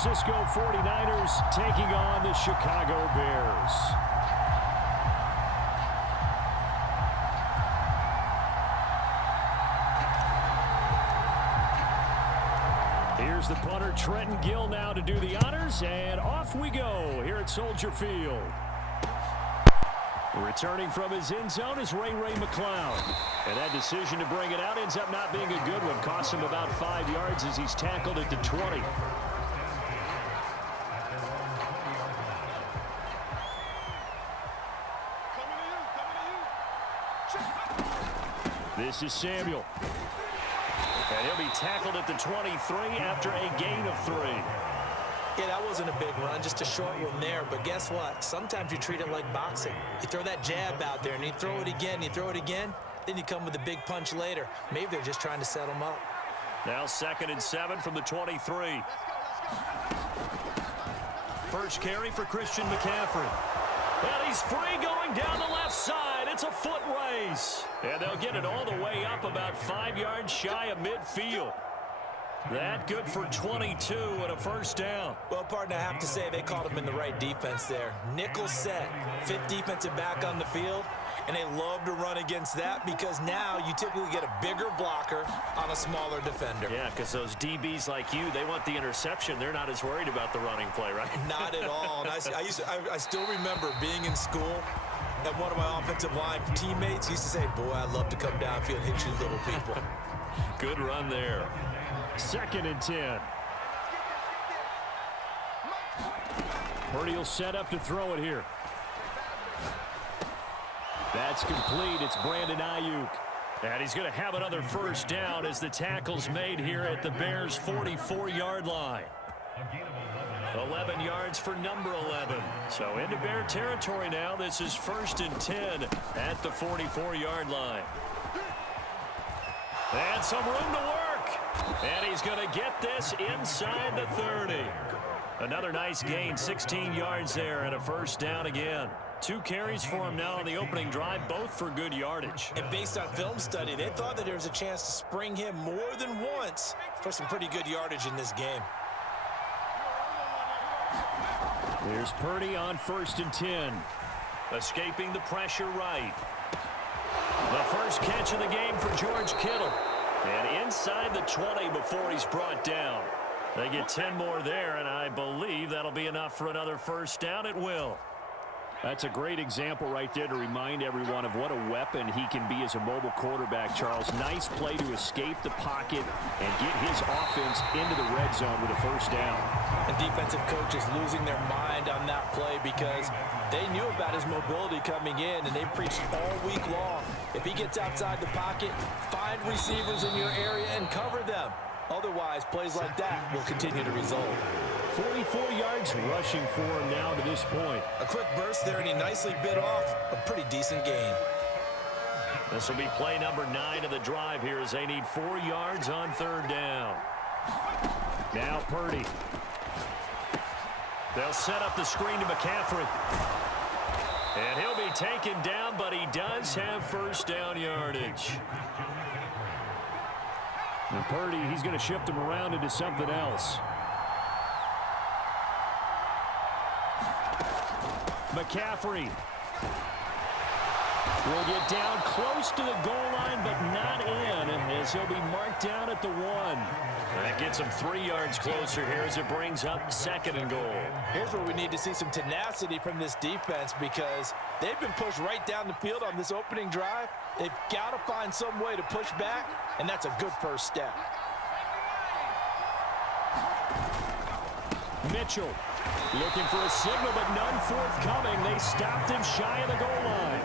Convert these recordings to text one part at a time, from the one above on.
Francisco 49ers taking on the Chicago Bears. Here's the punter, Trenton Gill, now to do the honors, and off we go here at Soldier Field. Returning from his end zone is Ray McCloud. And that decision to bring it out ends up not being a good one. Costs him about 5 yards as he's tackled at the 20. This is Samuel. And he'll be tackled at the 23 after a gain of 3. Yeah, that wasn't a big run, just a short one there. But guess what? Sometimes you treat it like boxing. You throw that jab out there, and you throw it again, you throw it again, then you come with a big punch later. Maybe they're just trying to set him up. Now 2nd and 7 from the 23. First carry for Christian McCaffrey. And he's free going down the left side. It's a foot race. And they'll get it all the way up about 5 yards shy of midfield. That good for 22 and a first down. Well, partner, I have to say they caught him in the right defense there. Nickel set, 5th defensive back on the field, and they love to run against that because now you typically get a bigger blocker on a smaller defender. Yeah, because those DBs like you, they want the interception. They're not as worried about the running play, right? Not at all. And I still remember being in school, and one of my offensive line teammates used to say, boy, I'd love to come downfield and hit you little people. Good run there. 2nd and 10. Purdy will set up to throw it here. That's complete. It's Brandon Ayuk. And he's going to have another first down as the tackle's made here at the Bears' 44-yard line. 11 yards for number 11. So into Bear territory now. This is 1st and 10 at the 44-yard line. And some room to work. And he's going to get this inside the 30. Another nice gain, 16 yards there, and a first down again. 2 carries for him now on the opening drive, both for good yardage. And based on film study, they thought that there was a chance to spring him more than once for some pretty good yardage in this game. Here's Purdy on 1st and 10. Escaping the pressure right. The first catch of the game for George Kittle. And inside the 20 before he's brought down. They get 10 more there, and I believe that'll be enough for another first down. It will. That's a great example right there to remind everyone of what a weapon he can be as a mobile quarterback, Charles. Nice play to escape the pocket and get his offense into the red zone with a first down. And defensive coaches losing their mind on that play because they knew about his mobility coming in, and they preached all week long. If he gets outside the pocket, find receivers in your area and cover them. Otherwise, plays like that will continue to result. 44 yards rushing for him now to this point. A quick burst there, and he nicely bit off a pretty decent gain. This will be play number 9 of the drive here as they need 4 yards on 3rd down. Now Purdy. They'll set up the screen to McCaffrey. And he'll be taken down, but he does have first down yardage. And Purdy, he's going to shift him around into something else. McCaffrey will get down close to the goal line, but not in, as he'll be marked down at the 1. That gets him 3 yards closer here as it brings up 2nd and goal. Here's where we need to see some tenacity from this defense because they've been pushed right down the field on this opening drive. They've got to find some way to push back, and that's a good first step. Mitchell looking for a signal, but none forthcoming. They stopped him shy of the goal line.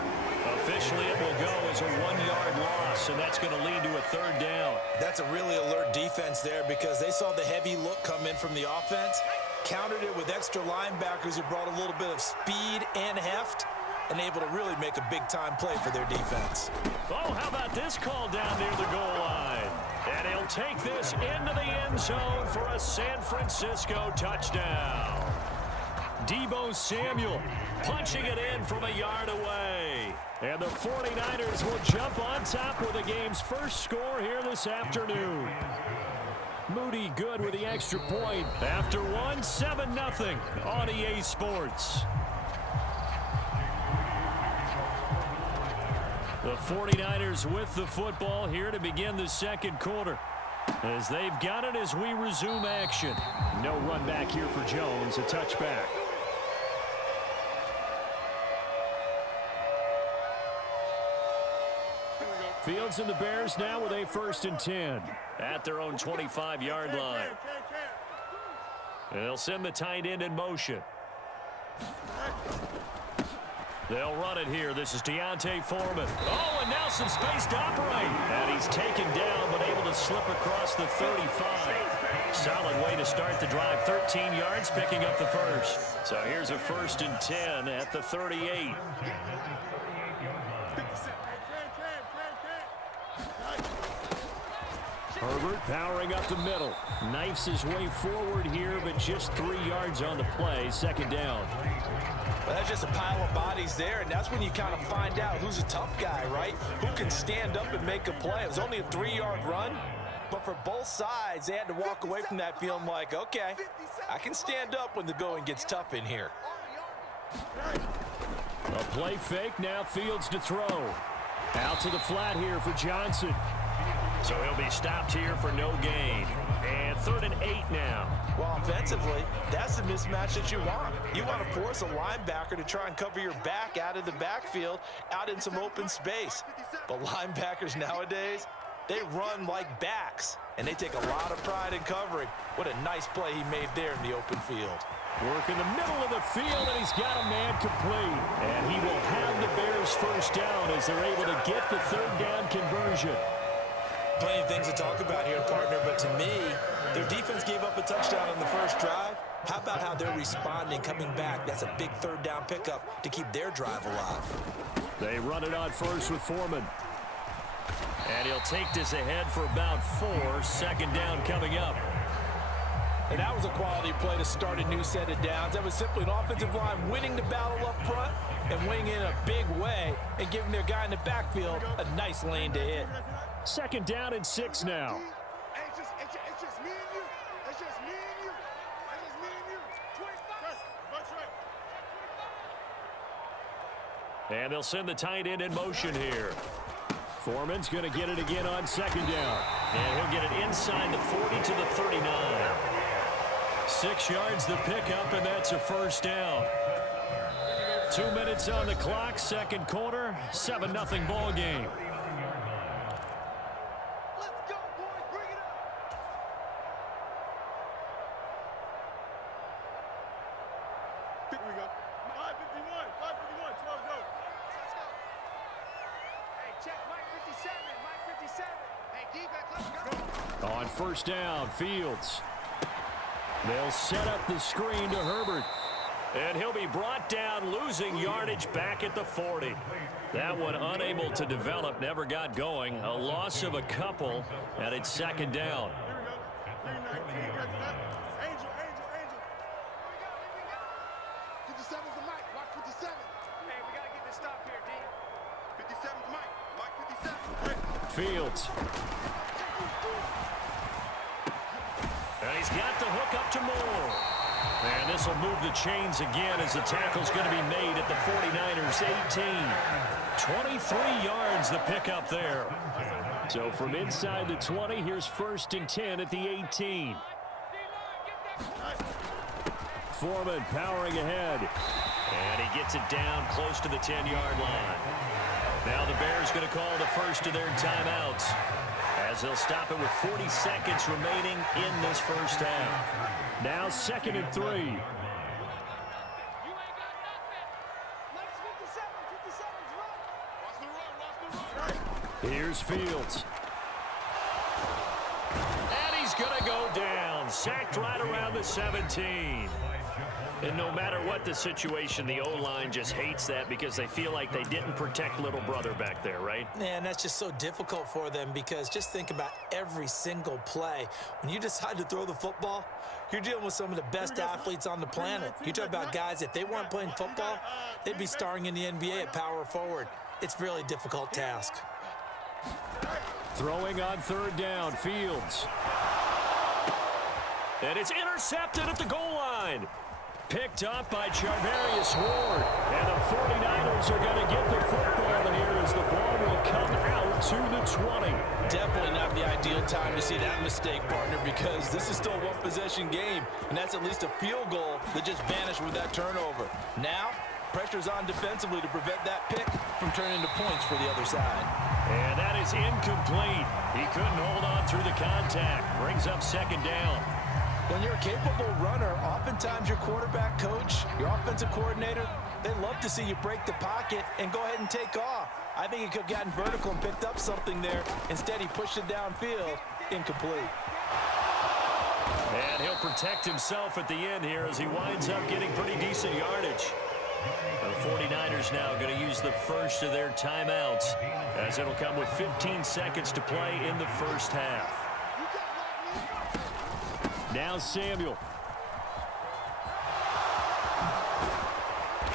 Officially, it will go as a 1-yard loss, and that's going to lead to a 3rd down. That's a really alert defense there because they saw the heavy look come in from the offense, countered it with extra linebackers who brought a little bit of speed and heft, and able to really make a big-time play for their defense. Oh, how about this call down near the goal line? And he'll take this into the end zone for a San Francisco touchdown. Deebo Samuel punching it in from a yard away. And the 49ers will jump on top with the game's first score here this afternoon. Moody good with the extra point. After one, 7-0 on EA Sports. The 49ers with the football here to begin the second quarter. As they've got it as we resume action. No run back here for Jones, a touchback. Fields and the Bears now with a 1st and 10 at their own 25-yard line. And they'll send the tight end in motion. They'll run it here. This is Deontay Foreman. Oh, and now some space to operate. And he's taken down, but able to slip across the 35. Solid way to start the drive. 13 yards, picking up the first. So here's a 1st and 10 at the 38. Herbert powering up the middle. Knifes his way forward here, but just 3 yards on the play. 2nd down. Well, that's just a pile of bodies there, and that's when you kind of find out who's a tough guy, right? Who can stand up and make a play. It was only a 3-yard run, but for both sides, they had to walk away from that feeling like, okay, I can stand up when the going gets tough in here. A play fake, now Fields to throw. Out to the flat here for Johnson. So he'll be stopped here for no gain. And 3rd and 8 now. Well, offensively, that's the mismatch that you want. You want to force a linebacker to try and cover your back out of the backfield, out in some open space. But linebackers nowadays, they run like backs, and they take a lot of pride in covering. What a nice play he made there in the open field. Work in the middle of the field, and he's got a man complete. And he will have the Bears 1st down as they're able to get the 3rd down conversion. Plenty of things to talk about here, partner, but to me, their defense gave up a touchdown on the first drive. How about how they're responding, coming back? That's a big 3rd down pickup to keep their drive alive. They run it on first with Foreman. And he'll take this ahead for about 4. 2nd down coming up. And that was a quality play to start a new set of downs. That was simply an offensive line winning the battle up front and winning in a big way and giving their guy in the backfield a nice lane to hit. 2nd down and 6 now. It's just me and you. It's just me and you. It's just me and you. 25. That's right. And they'll send the tight end in motion here. Foreman's going to get it again on 2nd down. And he'll get it inside the 40 to the 39. 6 yards the pickup, and that's a 1st down. 2 minutes on the clock, 2nd quarter, 7-0 ball game. On 1st down, Fields. They'll set up the screen to Herbert. And he'll be brought down, losing yardage back at the 40. That one unable to develop, never got going. A loss of a couple, and it's 2nd down. Angel. 57's the mic. Watch 57. Hey, we got to get this stop here, D. 57's Mike. Mike 57. Fields. And he's got the hook up to Moore. And this will move the chains again as the tackle's going to be made at the 49ers 18. 23 yards the pickup there. So from inside the 20, here's 1st and 10 at the 18. Foreman powering ahead. And he gets it down close to the 10-yard line. Now the Bears going to call the first of their timeouts, as they'll stop it with 40 seconds remaining in this 1st half. Now 2nd and 3. Here's Fields. And he's going to go down. Sacked right around the 17. And no matter what the situation, the O-line just hates that because they feel like they didn't protect little brother back there, right? Man, that's just so difficult for them because just think about every single play. When you decide to throw the football, you're dealing with some of the best athletes on the planet. You talk about guys, if they weren't playing football, they'd be starring in the NBA at power forward. It's a really difficult task. Throwing on 3rd down, Fields. And it's intercepted at the goal line. Picked up by Charvarius Ward. And the 49ers are going to get the football here as the ball will come out to the 20. Definitely not the ideal time to see that mistake, partner, because this is still a one-possession game, and that's at least a field goal that just vanished with that turnover. Now, pressure's on defensively to prevent that pick from turning into points for the other side. And that is incomplete. He couldn't hold on through the contact. Brings up second down. When you're a capable runner, oftentimes your quarterback coach, your offensive coordinator, they love to see you break the pocket and go ahead and take off. I think he could have gotten vertical and picked up something there. Instead, he pushed it downfield. Incomplete. And he'll protect himself at the end here as he winds up getting pretty decent yardage. The 49ers now going to use the first of their timeouts as it'll come with 15 seconds to play in the first half. Now Samuel.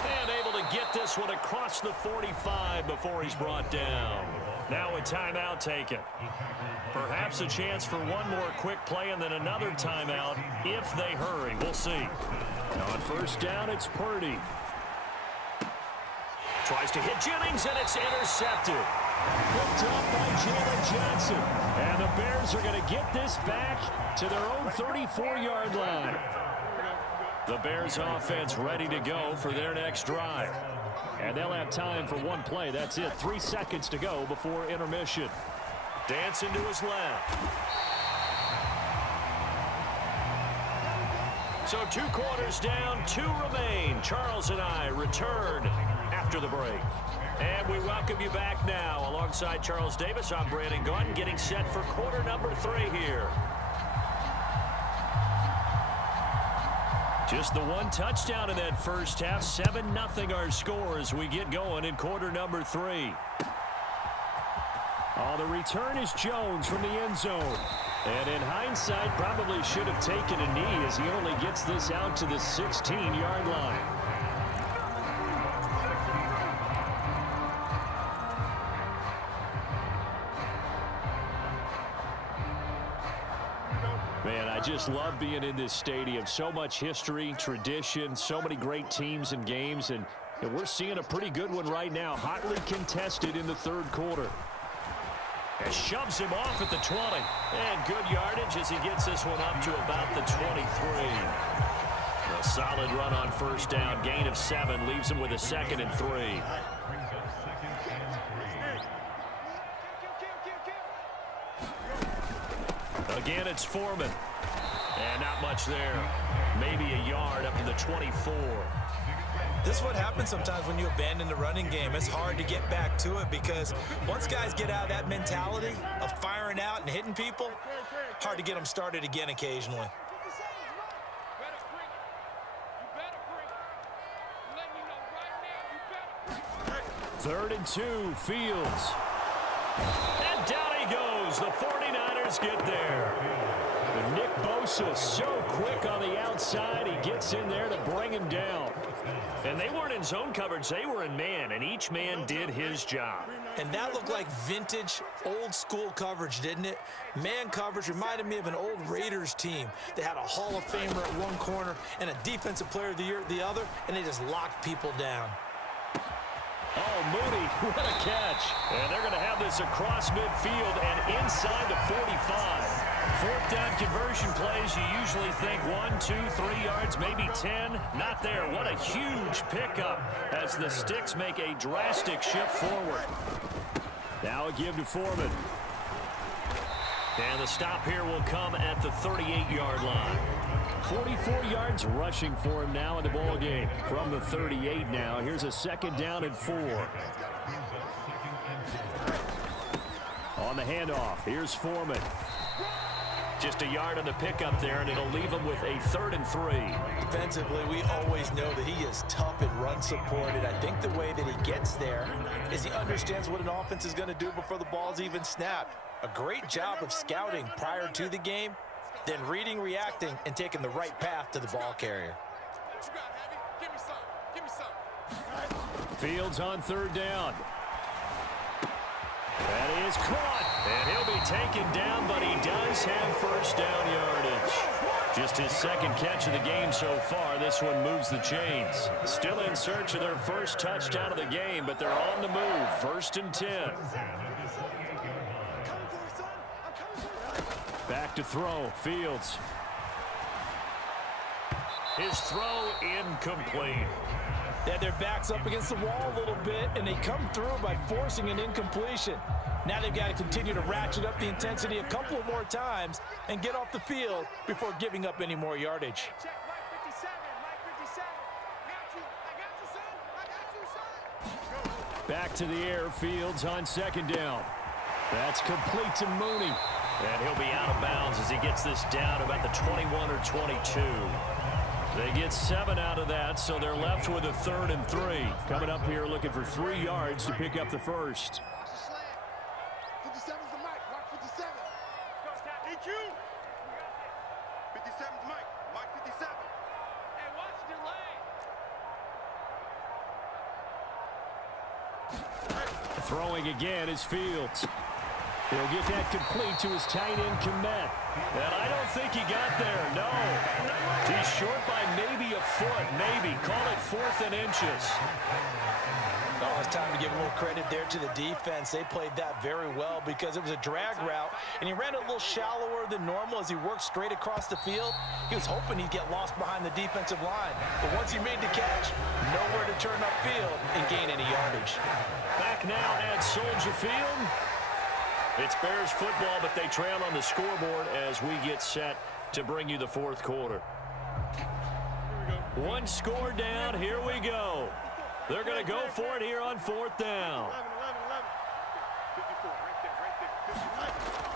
And able to get this one across the 45 before he's brought down. Now a timeout taken. Perhaps a chance for one more quick play and then another timeout if they hurry. We'll see. On first down, it's Purdy. Tries to hit Jennings, and it's intercepted. Picked up by Jalen Johnson. And the Bears are going to get this back to their own 34-yard line. The Bears offense ready to go for their next drive. And they'll have time for one play. That's it. 3 seconds to go before intermission. Dancing to his left. So 2 quarters down, 2 remain. Charles and I return after the break. And we welcome you back now. Alongside Charles Davis, I'm Brandon Gunn, getting set for quarter number 3 here. Just the one touchdown in that first half. 7-0 our score as we get going in quarter number 3. Oh, the return is Jones from the end zone. And in hindsight, probably should have taken a knee as he only gets this out to the 16-yard line. Man, I just love being in this stadium. So much history, tradition, so many great teams and games. And we're seeing a pretty good one right now, hotly contested in the third quarter. And shoves him off at the 20. And good yardage as he gets this one up to about the 23. A solid run on first down. Gain of 7 leaves him with a 2nd and 3. Again, it's Foreman. And not much there. Maybe a yard up to the 24. This is what happens sometimes when you abandon the running game. It's hard to get back to it because once guys get out of that mentality of firing out and hitting people, hard to get them started again occasionally. 3rd and 2, Fields. And down he goes. The 49ers get there. And Nick Bosa so quick on the outside. He gets in there to bring him down. And they weren't in zone coverage. They were in man, and each man did his job. And that looked like vintage, old-school coverage, didn't it? Man coverage reminded me of an old Raiders team. They had a Hall of Famer at one corner and a Defensive Player of the Year at the other, and they just locked people down. Oh, Moody, what a catch. And they're going to have this across midfield and inside the 45. 4th down conversion plays, you usually think 1, 2, 3 yards, maybe 10. Not there. What a huge pickup as the Sticks make a drastic shift forward. Now a give to Foreman. And the stop here will come at the 38-yard line. 44 yards rushing for him now in the ball game. From the 38 now, here's a 2nd down and 4. On the handoff, here's Foreman. Just a yard on the pickup there, and it'll leave him with a 3rd and 3. Defensively, we always know that he is tough and run-supported. I think the way that he gets there is he understands what an offense is going to do before the ball's even snapped. A great job of scouting prior to the game, then reading, reacting, and taking the right path to the ball carrier. Fields on 3rd down. That is caught, and he'll be taken down, but he does have first down yardage. Just his second catch of the game so far. This one moves the chains. Still in search of their first touchdown of the game, but they're on the move. 1st and 10. Back to throw. Fields. His throw incomplete. They had their backs up against the wall a little bit, and they come through by forcing an incompletion. Now they've got to continue to ratchet up the intensity a couple of more times and get off the field before giving up any more yardage. Back to the air. Fields on 2nd down. That's complete to Mooney. And he'll be out of bounds as he gets this down about the 21 or 22. They get 7 out of that, so they're left with a 3rd and 3. Coming up here looking for 3 yards to pick up the first. 57's the mic. Watch 57. EQ. 57's Mike. Mike 57. Hey, watch delay. Throwing again is Fields. He'll get that complete to his tight end, Komet. And I don't think he got there, no. He's short by maybe a foot, maybe. Call it 4th and inches. Oh, it's time to give a little credit there to the defense. They played that very well because it was a drag route, and he ran it a little shallower than normal as he worked straight across the field. He was hoping he'd get lost behind the defensive line. But once he made the catch, nowhere to turn upfield and gain any yardage. Back now at Soldier Field. It's Bears football, but they trail on the scoreboard as we get set to bring you the 4th quarter. 1 score down. Here we go. They're going to go for it here on 4th down.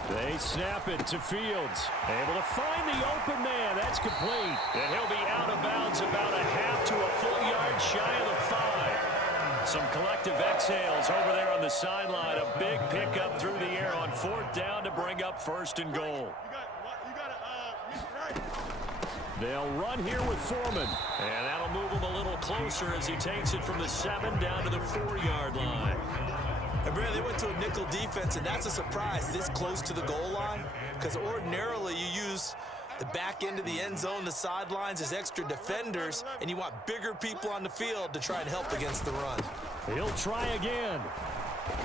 They snap it to Fields. Able to find the open man. That's complete. And he'll be out of bounds about a half to a full yard shy of the 5. Some collective exhales over there on the sideline. A big pickup through the air on 4th down to bring up 1st and goal. They'll run here with Foreman. And that'll move him a little closer as he takes it from the 7 down to the 4-yard line. And Brad, they went to a nickel defense, and that's a surprise this close to the goal line, because ordinarily you use the back end of the end zone, the sidelines as extra defenders, and you want bigger people on the field to try and help against the run. He'll try again.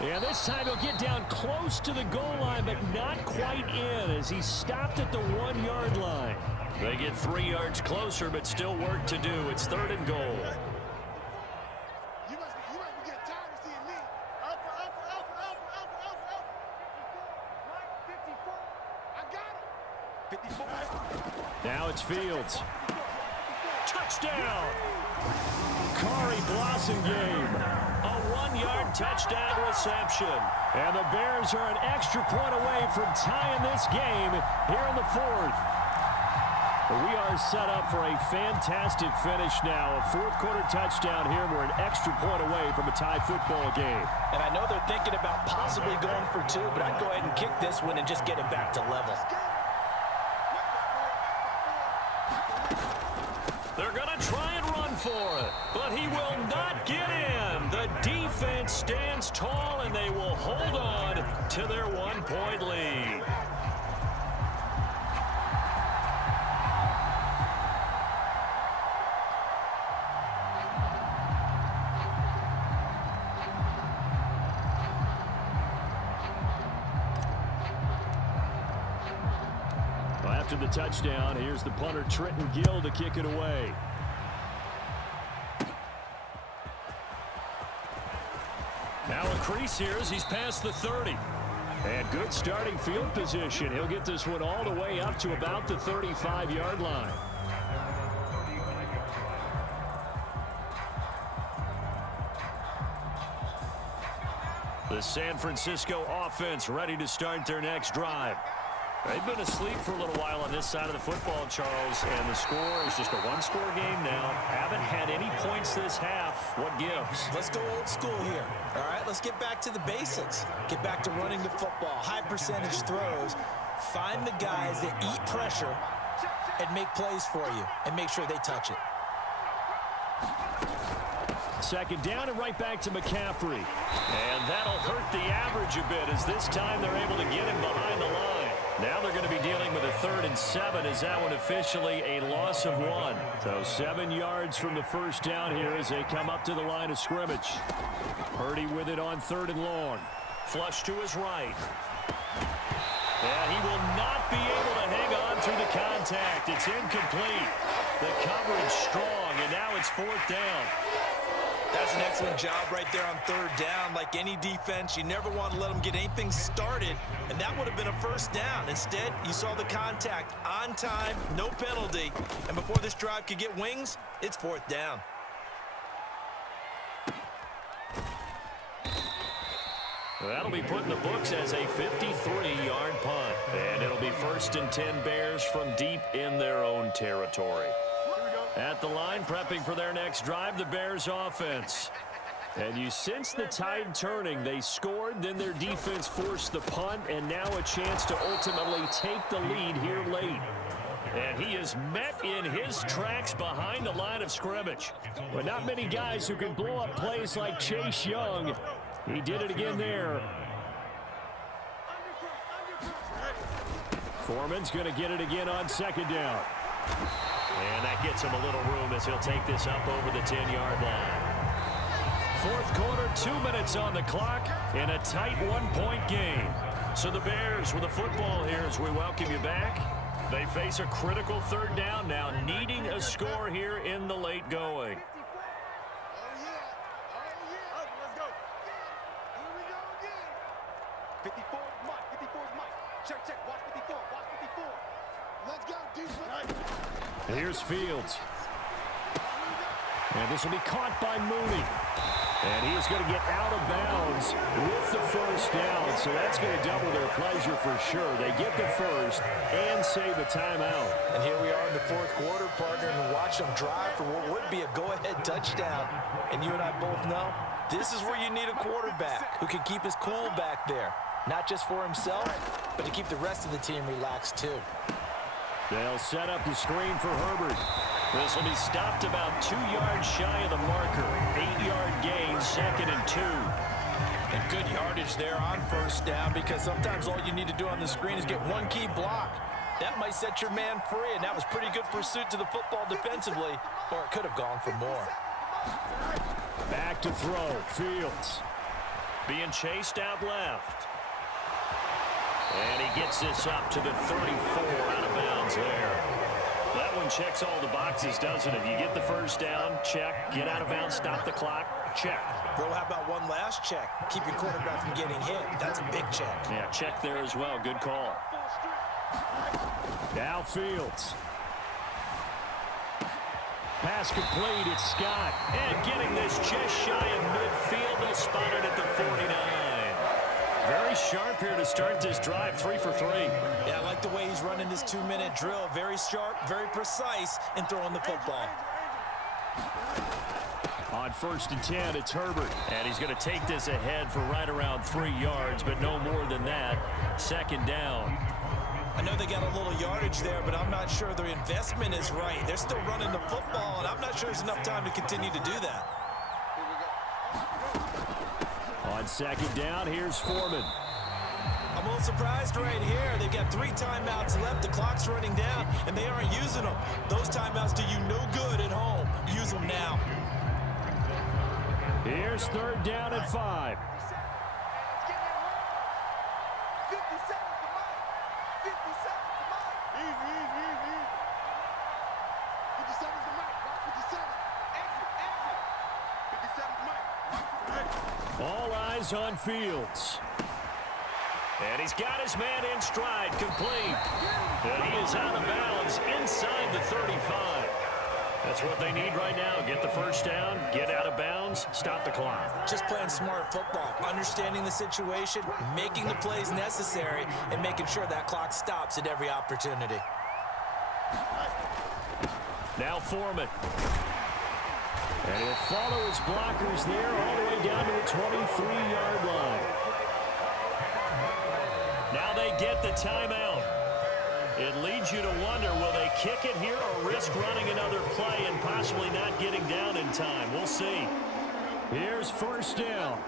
And this time he'll get down close to the goal line, but not quite in as he stopped at the 1-yard line. They get 3 yards closer, but still work to do. It's 3rd and goal. You must be getting tired of seeing me. Mike 54. I got him. 54. Now it's Fields. Touchdown! Kari Blossomgame. A 1-yard touchdown reception. And the Bears are an extra point away from tying this game here in the 4th. We are set up for a fantastic finish now. A 4th quarter touchdown here. We're an extra point away from a tie football game. And I know they're thinking about possibly going for 2, but I'd go ahead and kick this one and just get it back to level. They're going to try and run for it, but he will not get in. The defense stands tall, and they will hold on to their 1-point lead. After the touchdown, here's the punter Trenton Gill to kick it away. Now a crease here as he's past the 30. And good starting field position. He'll get this one all the way up to about the 35-yard line. The San Francisco offense ready to start their next drive. They've been asleep for a little while on this side of the football, Charles, and the score is just a 1-score game now. Haven't had any points this half. What gives? Let's go old school here. All right, let's get back to the basics. Get back to running the football, high percentage throws. Find the guys that eat pressure and make plays for you and make sure they touch it. 2nd down and right back to McCaffrey. And that'll hurt the average a bit as this time they're able to get him behind the line. Now they're going to be dealing with a 3rd and 7 as that one officially a loss of 1. So 7 yards from the first down here as they come up to the line of scrimmage. Purdy with it on 3rd and long. Flush to his right. And he will not be able to hang on through the contact. It's incomplete. The coverage strong, and now it's 4th down. That's an excellent job right there on 3rd down. Like any defense, you never want to let them get anything started, and that would have been a 1st down. Instead, you saw the contact on time, no penalty, and before this drive could get wings, it's 4th down. That'll be put in the books as a 53-yard punt. And it'll be 1st and 10 Bears from deep in their own territory. At the line, prepping for their next drive, the Bears offense. And you sense the tide turning. They scored, then their defense forced the punt, and now a chance to ultimately take the lead here late. And he is met in his tracks behind the line of scrimmage. But not many guys who can blow up plays like Chase Young. He did it again there. Foreman's going to get it again on 2nd down. And that gets him a little room as he'll take this up over the 10-yard line. 4th quarter, 2 minutes on the clock in a tight 1-point game. So the Bears with the football here as we welcome you back. They face a critical 3rd down now, needing a score here in the late going. 54 is Mike. 54 is Mike. Check, check. Watch 54. Watch 54. Let's go, defense. Here's Fields. And this will be caught by Mooney. And he is going to get out of bounds with the 1st down. So that's going to double their pleasure for sure. They get the 1st and save a timeout. And here we are in the 4th quarter, partner, and watch them drive for what would be a go-ahead touchdown. And you and I both know this is where you need a quarterback who can keep his cool back there. Not just for himself, but to keep the rest of the team relaxed too. They'll set up the screen for Herbert. This will be stopped about 2 yards shy of the marker. 8-yard gain, 2nd and 2. And good yardage there on 1st down, because sometimes all you need to do on the screen is get one key block. That might set your man free, and that was pretty good pursuit to the football defensively, or it could have gone for more. Back to throw, Fields. Being chased out left. And he gets this up to the 34, out of bounds there. That one checks all the boxes, doesn't it? You get the 1st down, check. Get out of bounds, stop the clock, check. Bro, how about one last check? Keep your quarterback from getting hit. That's a big check. Yeah, check there as well. Good call. Now Fields. Pass complete, it's Scott. And getting this just shy of midfield. They'll spot it at the 49. Very sharp here to start this drive, 3 for 3. Yeah, I like the way he's running this 2-minute drill. Very sharp, very precise in throwing the football. On 1st and 10, it's Herbert. And he's going to take this ahead for right around 3 yards, but no more than that. 2nd down. I know they got a little yardage there, but I'm not sure their investment is right. They're still running the football, and I'm not sure there's enough time to continue to do that. On 2nd down, here's Foreman. I'm a little surprised right here. They've got 3 timeouts left. The clock's running down, and they aren't using them. Those timeouts do you no good at home. Use them now. Here's 3rd down and 5. 57's All eyes on Fields. And he's got his man in stride, complete. And he is out of bounds inside the 35. That's what they need right now. Get the 1st down, get out of bounds, stop the clock. Just playing smart football, understanding the situation, making the plays necessary, and making sure that clock stops at every opportunity. Now Foreman. And he'll follow his blockers there all the way down to the 23-yard line. Now they get the timeout. It leads you to wonder, will they kick it here or risk running another play and possibly not getting down in time? We'll see. Here's 1st down.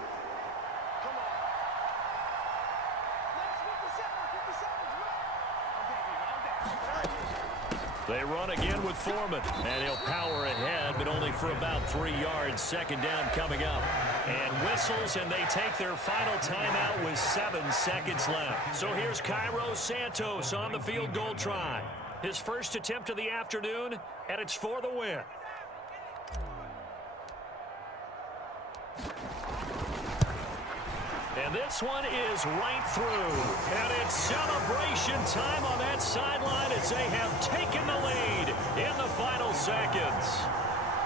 They run again with Foreman, and he'll power ahead, but only for about 3 yards. Second down coming up. And whistles, and they take their final timeout with 7 seconds left. So here's Cairo Santos on the field goal try. His first attempt of the afternoon, and it's for the win. And this one is right through. And it's celebration time on that sideline as they have taken the lead in the final seconds.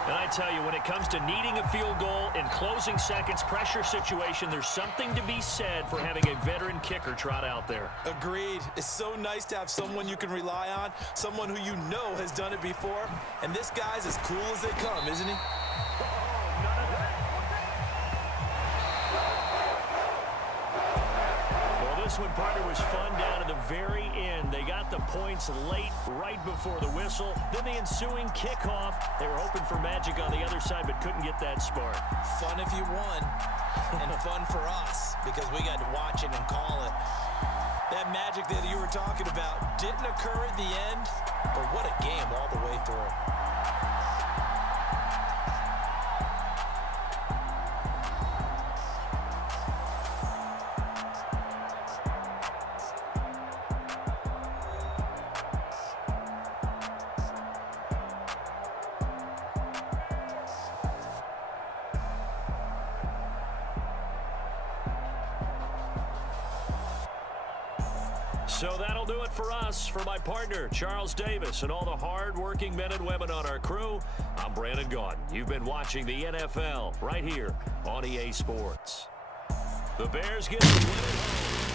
And I tell you, when it comes to needing a field goal in closing seconds, pressure situation, there's something to be said for having a veteran kicker trot out there. Agreed. It's so nice to have someone you can rely on, someone who you know has done it before. And this guy's as cool as they come, isn't he? This one, partner, was fun down to the very end. They got the points late, right before the whistle. Then the ensuing kickoff. They were hoping for magic on the other side, but couldn't get that spark. Fun if you won, and fun for us, because we got to watch it and call it. That magic that you were talking about didn't occur at the end, but what a game all the way through. So that'll do it for us. For my partner, Charles Davis, and all the hard-working men and women on our crew, I'm Brandon Gaudin. You've been watching the NFL right here on EA Sports. The Bears get the win at home.